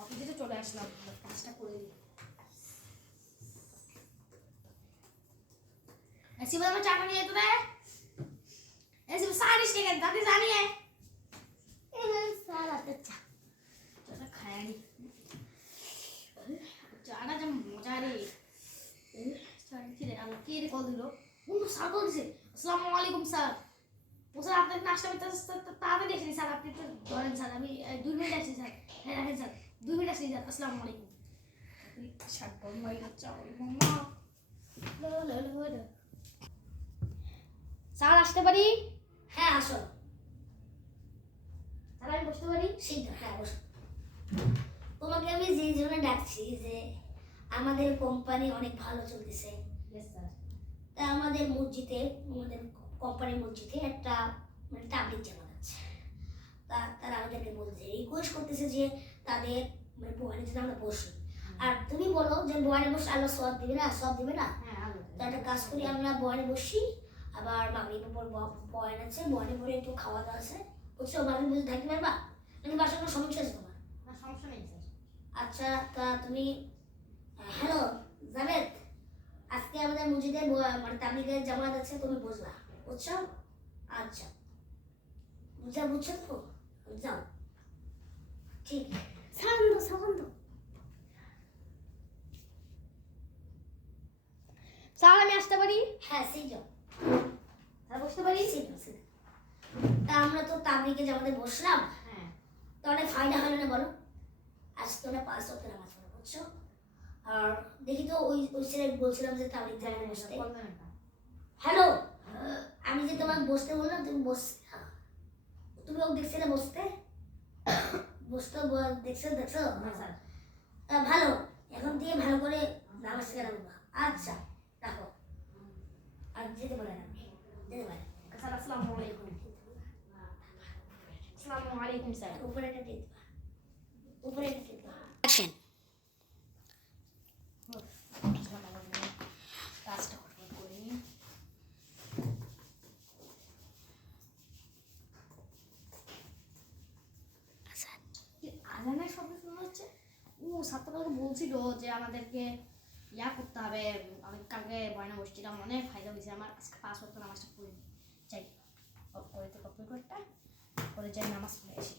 অফিসে চলে আসলাম, কাজটা করে দিই। ऐसी बात में चाकू नहीं है तुम्हें? ऐसी सारी स्टेशन दादी जानी है? सारा अच्छा चलो खाया नहीं जाना जब मजा रे चल फिर अब के रे कॉल दिलो वो सर कॉल दिसे अस्सलाम वालेकुम सर वो सर आपने नाश्ता में ताড়াতাড়ি আসেনি স্যার আপনি একটু ধরেন স্যার আমি 2 মিনিট আসছি স্যার হ্যাঁ রাখেন স্যার 2 মিনিট আসছি স্যার আসসালামু আলাইকুম শাট বন্ধ হয়ে যাচ্ছে মামা লো লো লো লো স্যার আসতে পারি? হ্যাঁ আসো। স্যার আমি বসতে পারি? শীঘ্র হ্যাঁ বসো। তোমাকে আমি যে জন্য ডাকছি যে আমাদের কোম্পানি অনেক ভালো চলতেছে। Yes sir. তা আমাদের মসজিদে আমাদের কোম্পানির মসজিদে একটা মানে তাবলিগ জামাত আছে। তারা আমাদেরকে বলছে রিকোয়েস্ট করতেছে যে তাদের মানে বয়ানে যদি আমরা বসি। আর তুমি বলো যে বয়ানে বসে আল্লাহ সওয়াব দিবে না? সওয়াব দিবে না? হ্যাঁ আলো তো একটা কাজ করি আমরা বয়ানে বসি, আবার মাগরিবের পর বয়ান আছে, বয়ানে পরে একটু খাওয়া দাওয়া আছে, বুঝছো? মাগরিব বুঝে থাকতে পারবা নাকি বাসায় কোনো সমস্যা আছে তোমার? না সমস্যা নেই স্যার। আচ্ছা তা তুমি হ্যালো জাভেদ, আজকে আমাদের মসজিদে মানে তাবলিগের জামাত আছে, তুমি বুঝলা, বুঝছো? আচ্ছা বুঝছো তো, যাও ঠিক সালাম দাও। স্যার আমি আসতে পারি? হ্যাঁ সেই যাও। স্যার বসতে পারি? তা আমরা তো তাবলিগে জামাতে বসলাম, হ্যাঁ। তো অনেক ফায়দা হলো না বলো? আজ তো আমরা 5 ওয়াক্ত নামাজ পড়বো, বুঝছো? আর দেখি তো ওই ছেলে বলছিলাম যে তাবলিগ জামাতে বসতে। হ্যালো, আমি যে তোমাকে বসতে বললাম তুমি বসতে, তুমি ওকে দেখছিলে বসতে? দেখছো? না স্যার। ভালো, এখন দিয়ে ভালো করে নামাজ শেখানো বাবা। আচ্ছা রাখো, আর যেতে পারেন আপনি, যেতে পারেন। স্যার আসসালামু আলাইকুম। আসসালামু আলাইকুম স্যার। উপরে একটা টিপ, উপরে একটা টিপ। কাজটা করে নিই। আজানের শব্দ শোনা হচ্ছে। ও ছাত্রবাবু বলছিল যে আমাদেরকে ইয়া করতে হবে, আমি কালকে বয়না বসছিলাম, অনেক ফায়দা হয়েছে আমার। আজকে 5 ওয়াক্ত নামাজটা পড়ে যাই, অফ করে তো কম্পিউটারটা করে যাই, নামাজ পড়ে আসি।